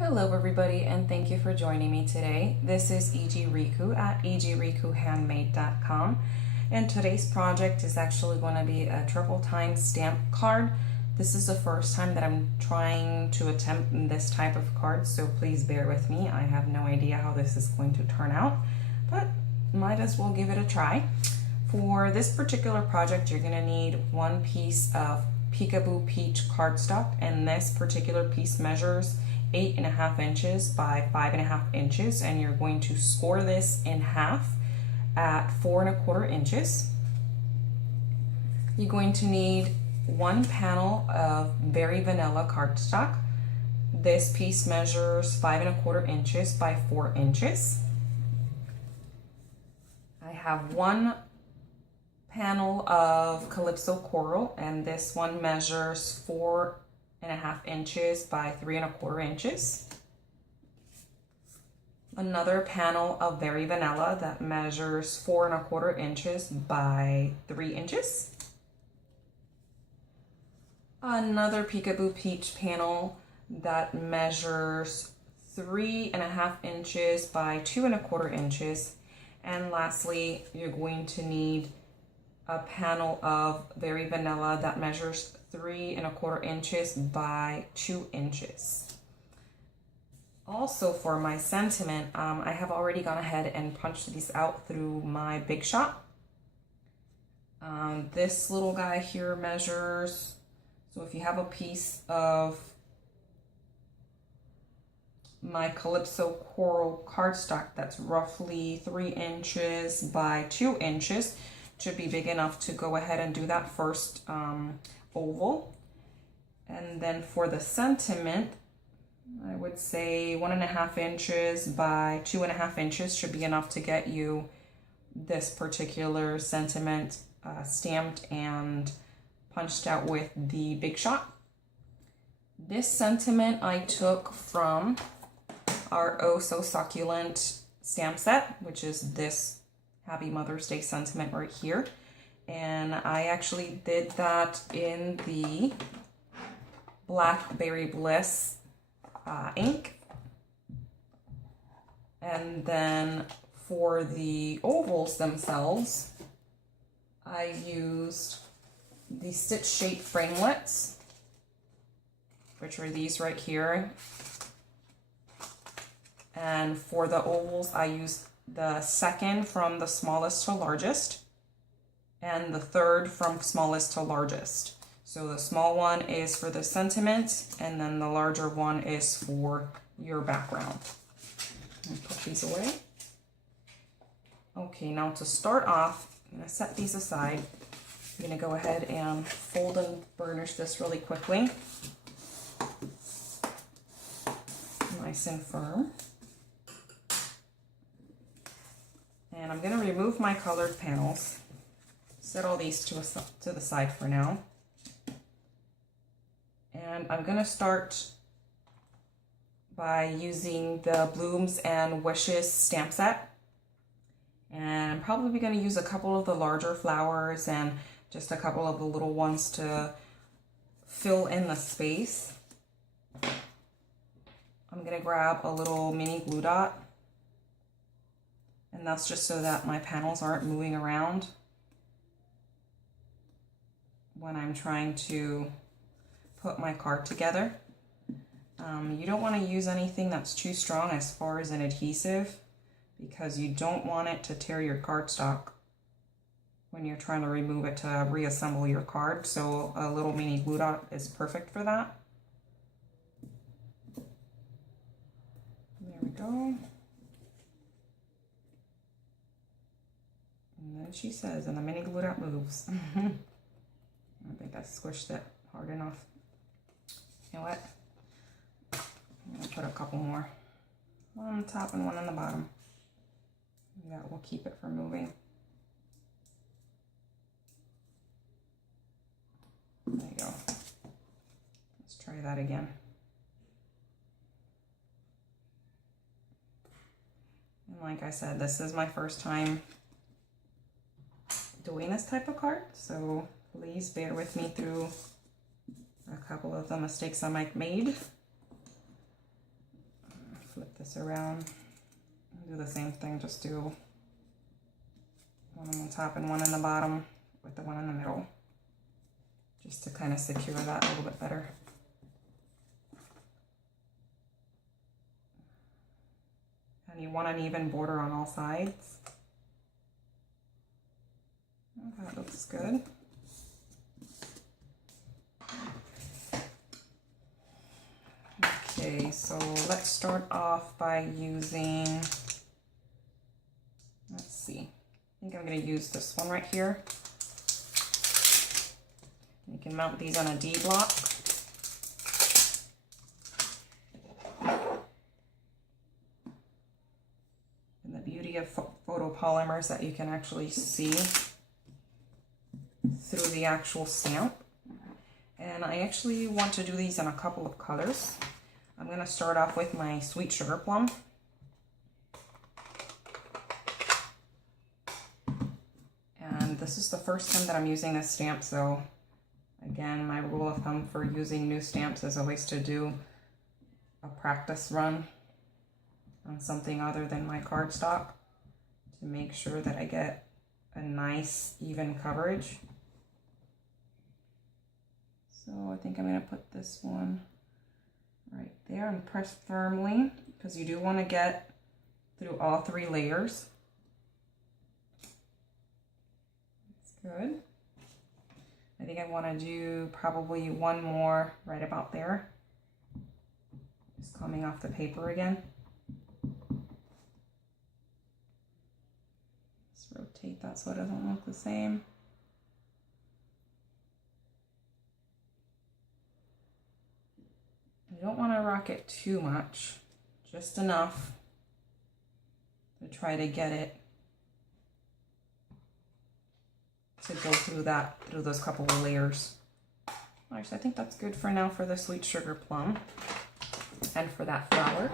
Hello everybody, and thank you for joining me today. This is EGRikku at EGRikkuhandmade.com, and today's project is actually going to be a triple time stamp card. This is the first time that I'm trying to attempt this type of card, so please bear with me. I have no idea how this is going to turn out, but might as well give it a try. For this particular project, you're going to need one piece of Peekaboo Peach cardstock, and this particular piece measures 8.5 inches by 5.5 inches, and you're going to score this in half at 4.25 inches. You're going to need one panel of Very Vanilla cardstock. This piece measures 5.25 inches by 4 inches. I have one panel of Calypso Coral, and this one measures 4.5 inches by 3.25 inches. Another panel of Very Vanilla that measures 4.25 inches by 3 inches. Another Peekaboo Peach panel that measures 3.5 inches by 2.25 inches. And lastly, you're going to need a panel of Very Vanilla that measures 3.25 inches by 2 inches. Also, for my sentiment, I have already gone ahead and punched these out through my Big Shot. This little guy here measures, so if you have a piece of my Calypso Coral cardstock that's roughly 3 inches by 2 inches, should be big enough to go ahead and do that first oval. And then for the sentiment, I would say 1.5 inches by 2.5 inches should be enough to get you this particular sentiment stamped and punched out with the Big Shot. This sentiment I took from our Oh So Succulent stamp set, which is this Happy Mother's Day sentiment right here. And I actually did that in the Blackberry Bliss ink. And then for the ovals themselves, I used the stitch shape framelits, which are these right here. And for the ovals, I used the second from the smallest to largest, and the third from smallest to largest. So the small one is for the sentiment, and then the larger one is for your background. Put these away. Okay, now to start off, I'm going to set these aside. I'm going to go ahead and fold and burnish this really quickly. Nice and firm. And I'm going to remove my colored panels. Set all these to the side for now. And I'm going to start by using the Blooms and Wishes stamp set. And I'm probably going to use a couple of the larger flowers and just a couple of the little ones to fill in the space. I'm going to grab a little mini glue dot. And that's just so that my panels aren't moving around when I'm trying to put my card together. You don't want to use anything that's too strong as far as an adhesive, because you don't want it to tear your cardstock when you're trying to remove it to reassemble your card. So a little mini glue dot is perfect for that. There we go. And then she says, and the mini glue dot moves. I think I squished it hard enough. You know what? I'm going to put a couple more. One on the top and one on the bottom. That will keep it from moving. There you go. Let's try that again. And like I said, this is my first time doing this type of card, so please bear with me through a couple of the mistakes I might have made. this around. Do the same thing, just do one on the top and one in the bottom with the one in the middle, just to kind of secure that a little bit better. And you want an even border on all sides. Oh, that looks good. Okay, so let's start off by using, let's see, I think I'm going to use this one right here. You can mount these on a D block. And the beauty of photopolymers that you can actually see through the actual stamp. And I actually want to do these in a couple of colors. I'm going to start off with my Sweet Sugar Plum. And this is the first time that I'm using this stamp, so again, my rule of thumb for using new stamps is always to do a practice run on something other than my cardstock to make sure that I get a nice even coverage. So I think I'm going to put this one right there and press firmly, because you do want to get through all 3 layers. That's good. I think I want to do probably one more right about there. Just coming off the paper again. Just rotate that so it doesn't look the same. You don't want to rock it too much, just enough to try to get it to go through those couple of layers. Actually, I think that's good for now for the Sweet Sugar Plum. And for that flower,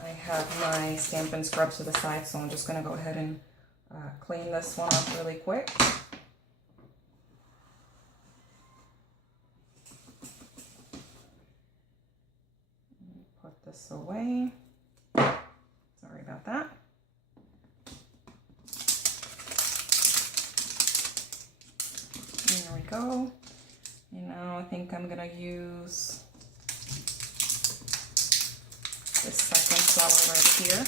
I have my Stampin' scrubs to the side, so I'm just going to go ahead and clean this one up really quick. Put this away. Sorry about that. There we go. And now I think I'm gonna use this second flower right here.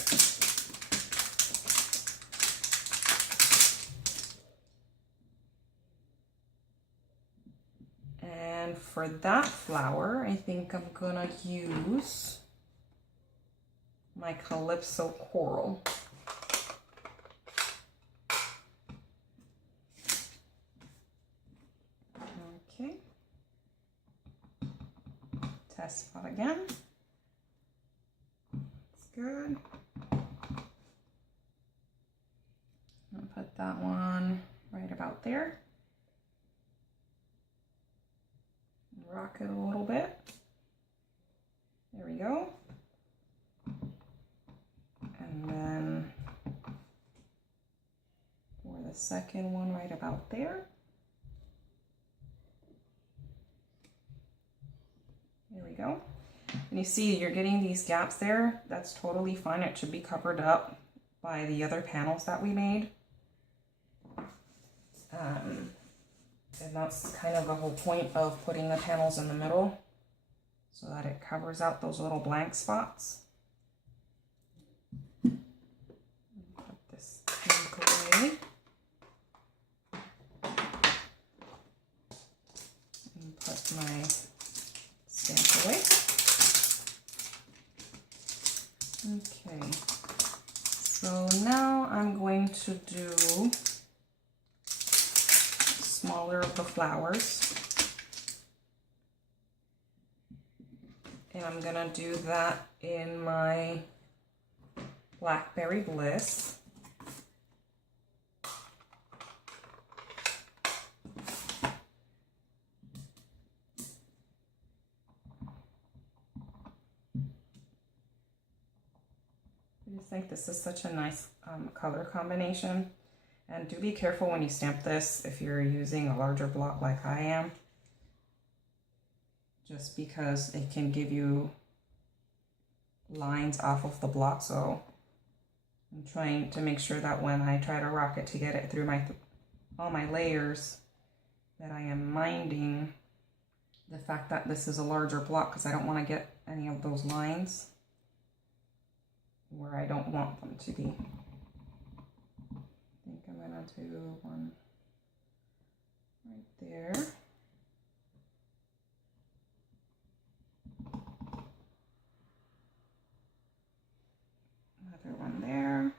And for that flower, I think I'm gonna use my Calypso Coral. Okay. Test spot again. That's good. I'll put that one right about there. Rock it a little bit. There we go. And then for the second one right about there. There we go. And you see you're getting these gaps there. That's totally fine. It should be covered up by the other panels that we made. And that's kind of the whole point of putting the panels in the middle, so that it covers out those little blank spots. Put this ink away. And put my stamp away. Okay, so now I'm going to do smaller of the flowers, and I'm gonna do that in my Blackberry Bliss. I just think this is such a nice color combination. And do be careful when you stamp this if you're using a larger block like I am, just because it can give you lines off of the block, so I'm trying to make sure that when I try to rock it to get it through all my layers, that I am minding the fact that this is a larger block, because I don't want to get any of those lines where I don't want them to be. I think I'm gonna do one right there. Another one there.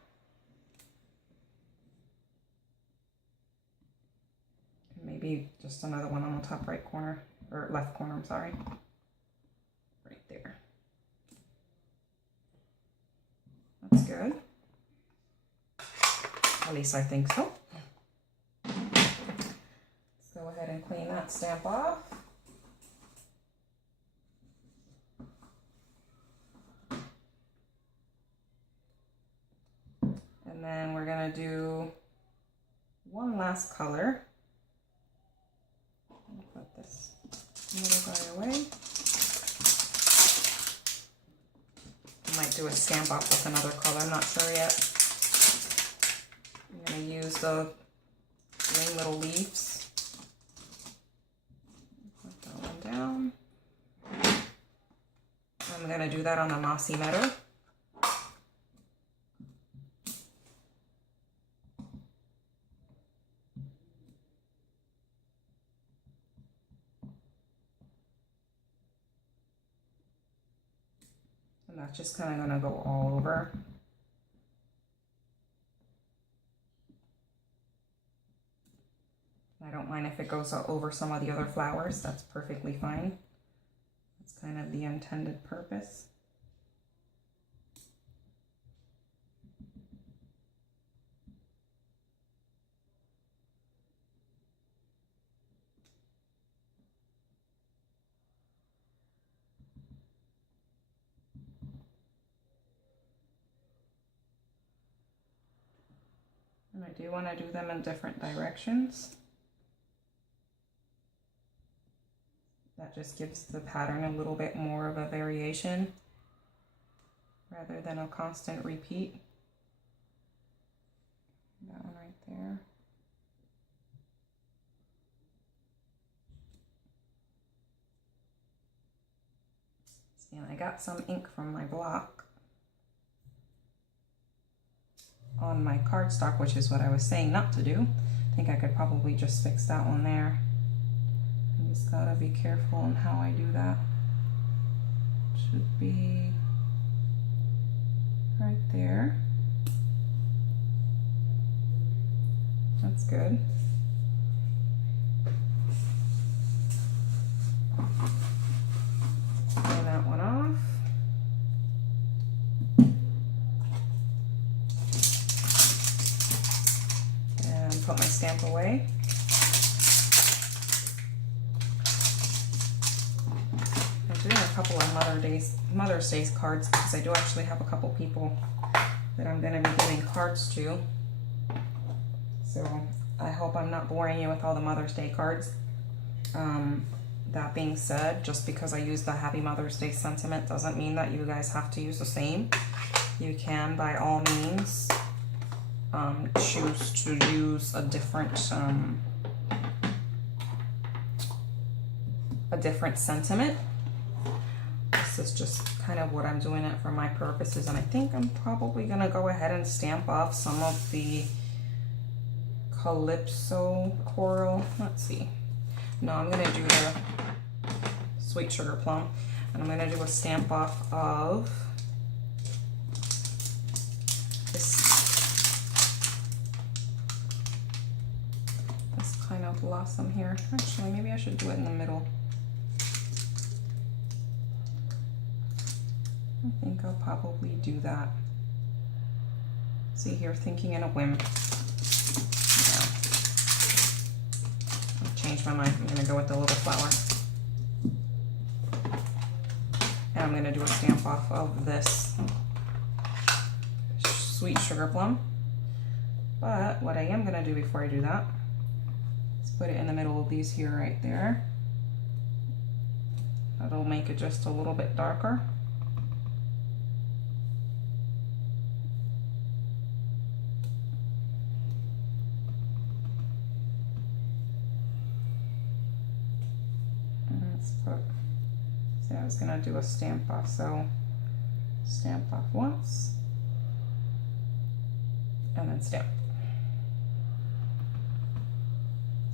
And maybe just another one on the top right corner, or left corner, I'm sorry. Right there. That's good. At least I think so. Let's go ahead and clean that stamp off. And then we're gonna do one last color. I'll put this little guy away. I might do a stamp off with another color, I'm not sure yet. I'm gonna use the green little leaves. Put that one down. I'm gonna do that on the Mossy Meadow. And that's just kind of gonna go all over. I don't mind if it goes over some of the other flowers, that's perfectly fine. That's kind of the intended purpose. And I do want to do them in different directions. That just gives the pattern a little bit more of a variation rather than a constant repeat. That one right there. See, and I got some ink from my block on my cardstock, which is what I was saying not to do. I think I could probably just fix that one there. I just gotta be careful on how I do that. Should be right there. That's good. Clean that one off. And put my stamp away. I'm doing a couple of Mother's Day cards because I do actually have a couple people that I'm going to be giving cards to. So I hope I'm not boring you with all the Mother's Day cards. That being said, just because I use the Happy Mother's Day sentiment doesn't mean that you guys have to use the same. You can, by all means, choose to use a different sentiment. This is just kind of what I'm doing it for my purposes, and I think I'm probably gonna go ahead and stamp off some of the Calypso coral. Let's see. No, I'm gonna do the Sweet Sugar Plum, and I'm gonna do a stamp off of this kind of blossom here. Actually, maybe I should do it in the middle. I think I'll probably do that. See here, thinking in a whim. Yeah. I've changed my mind. I'm gonna go with the little flower. And I'm gonna do a stamp off of this Sweet Sugar Plum. But what I am gonna do before I do that is put it in the middle of these here right there. That'll make it just a little bit darker. put, see, I was gonna do a stamp off, so stamp off once, and then stamp.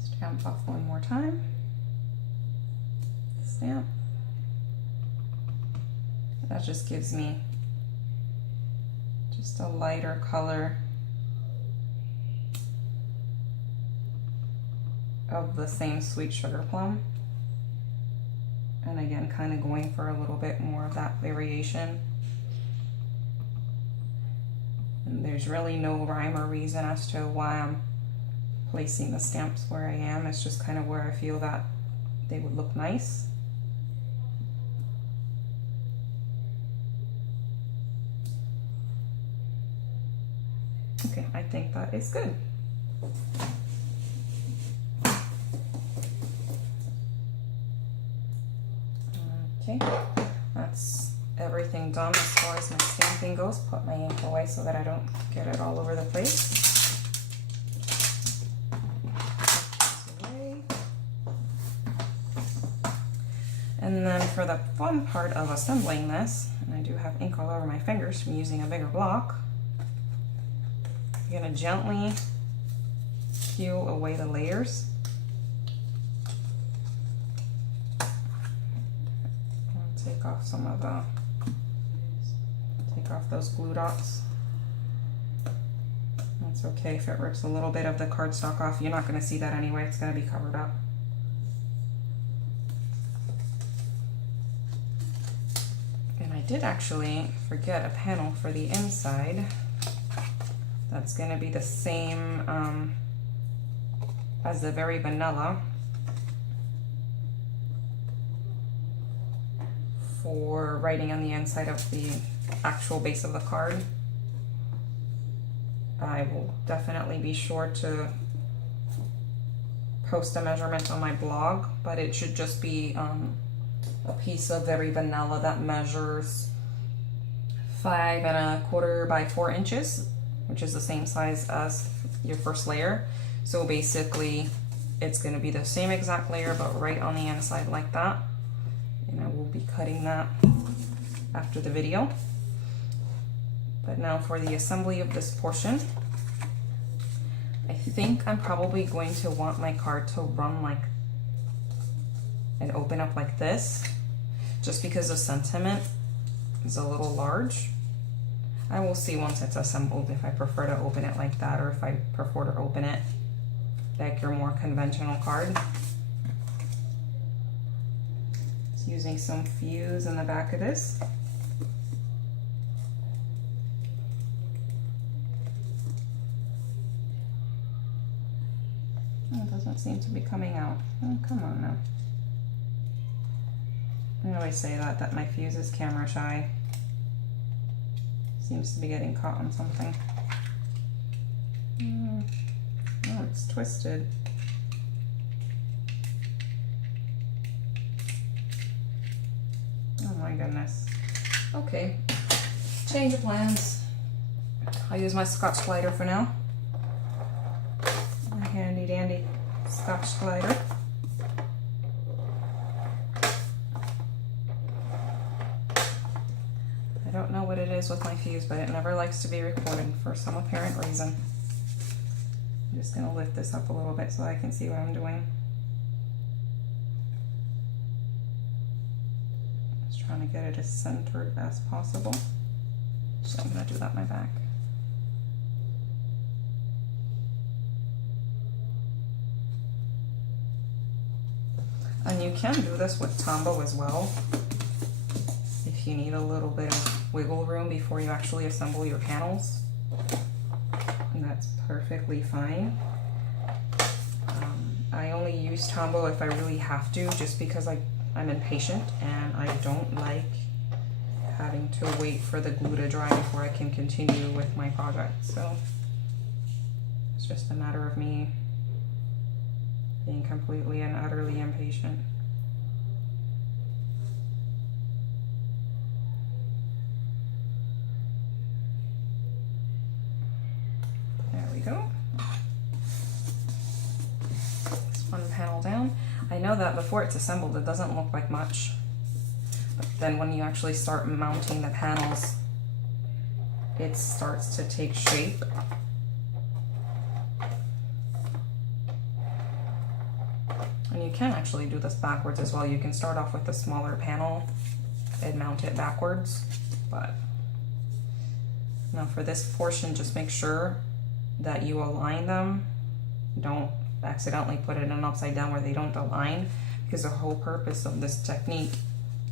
Stamp off one more time, stamp. That just gives me just a lighter color of the same sweet sugar plum. And again, kind of going for a little bit more of that variation. And there's really no rhyme or reason as to why I'm placing the stamps where I am. It's just kind of where I feel that they would look nice. Okay, I think that is good. Okay, that's everything done as far as my stamping goes. Put my ink away so that I don't get it all over the place. And then for the fun part of assembling this, and I do have ink all over my fingers from using a bigger block, I'm going to gently peel away the layers. Take off some of the, take off those glue dots. That's okay if it rips a little bit of the cardstock off. You're not going to see that anyway, it's going to be covered up. And I did actually forget a panel for the inside. That's going to be the same as the Very Vanilla for writing on the inside of the actual base of the card. I will definitely be sure to post a measurement on my blog, but it should just be a piece of Very Vanilla that measures 5 1/4 by 4 inches, which is the same size as your first layer. So basically it's going to be the same exact layer but right on the inside like that. And I will be cutting that after the video. But now for the assembly of this portion, I think I'm probably going to want my card to run like and open up like this, just because the sentiment is a little large. I will see once it's assembled if I prefer to open it like that or if I prefer to open it like your more conventional card. Just using some fuse in the back of this. Oh, it doesn't seem to be coming out. Oh, come on now. I always say that my fuse is camera shy. Seems to be getting caught on something. Oh, it's twisted. Oh my goodness. Okay, change of plans. I'll use my Scotch glider for now. My handy dandy Scotch glider. I don't know what it is with my fuse, but it never likes to be recorded for some apparent reason. I'm just going to lift this up a little bit so I can see what I'm doing. Just trying to get it as centered as possible. So I'm going to do that in my back. And you can do this with Tombow as well, if you need a little bit of wiggle room before you actually assemble your panels. And that's perfectly fine. I only use Tombow if I really have to, just because I'm impatient and I don't like having to wait for the glue to dry before I can continue with my project. So it's just a matter of me being completely and utterly impatient. There we go. This one panel down. I know that before it's assembled, it doesn't look like much. But then when you actually start mounting the panels, it starts to take shape. And you can actually do this backwards as well. You can start off with a smaller panel and mount it backwards. But now for this portion, just make sure that you align them. Don't accidentally put it in upside down where they don't align, because the whole purpose of this technique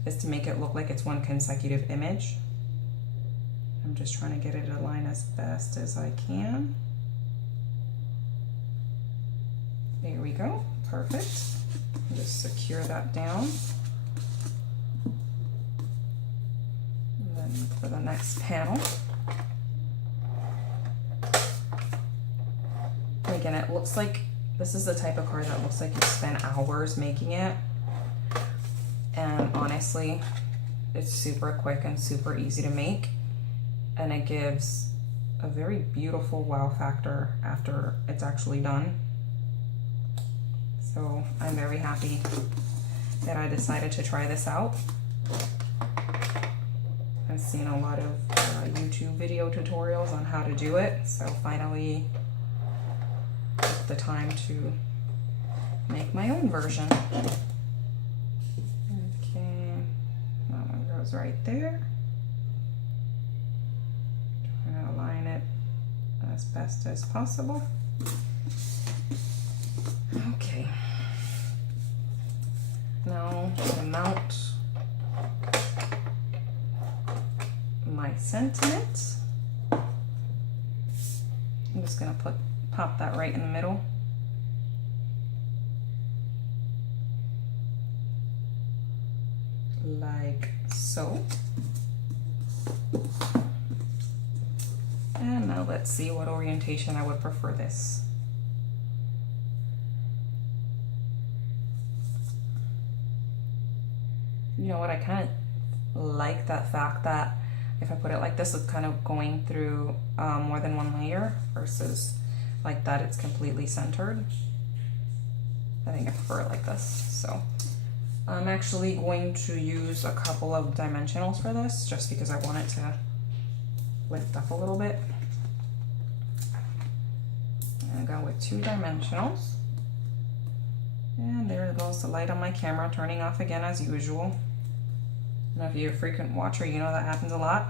is to make it look like it's one consecutive image. I'm just trying to get it aligned as best as I can. There we go, perfect. Just secure that down. And then for the next panel. And again, it looks like this is the type of card that looks like you spent hours making it. And honestly, it's super quick and super easy to make. And it gives a very beautiful wow factor after it's actually done. So I'm very happy that I decided to try this out. I've seen a lot of YouTube video tutorials on how to do it. So finally, took the time to make my own version. Okay, that one goes right there. Trying to align it as best as possible. Okay. Now to mount my sentiment, I'm just gonna pop that right in the middle. Like so. And now let's see what orientation I would prefer this. You know what, I kind of like that fact that if I put it like this, it's kind of going through more than one layer versus like that it's completely centered. I think I prefer it like this. So I'm actually going to use a couple of dimensionals for this just because I want it to lift up a little bit. I'm gonna go with 2 dimensionals. And there goes the light on my camera turning off again as usual. Now, if you're a frequent watcher, you know that happens a lot.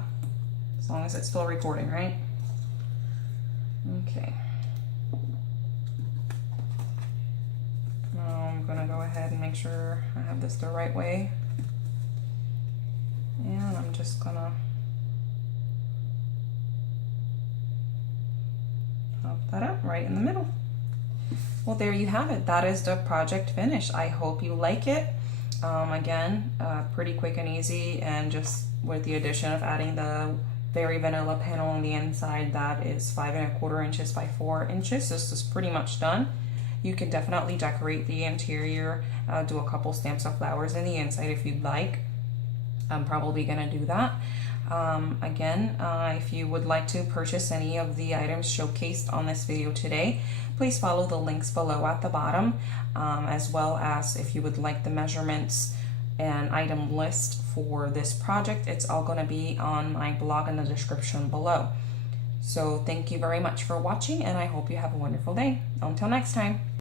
As long as it's still recording, right? Okay. Now I'm gonna go ahead and make sure I have this the right way. And I'm just gonna pop that up right in the middle. Well, there you have it. That is the project finished. I hope you like it. Again, pretty quick and easy, and just with the addition of adding the very vanilla panel on the inside that is 5 1/4 inches by 4 inches. This is pretty much done. You can definitely decorate the interior, do a couple stamps of flowers in the inside if you'd like. I'm probably gonna do that. Again, if you would like to purchase any of the items showcased on this video today, please follow the links below at the bottom, as well as if you would like the measurements and item list for this project, it's all going to be on my blog in the description below. So thank you very much for watching, and I hope you have a wonderful day. Until next time.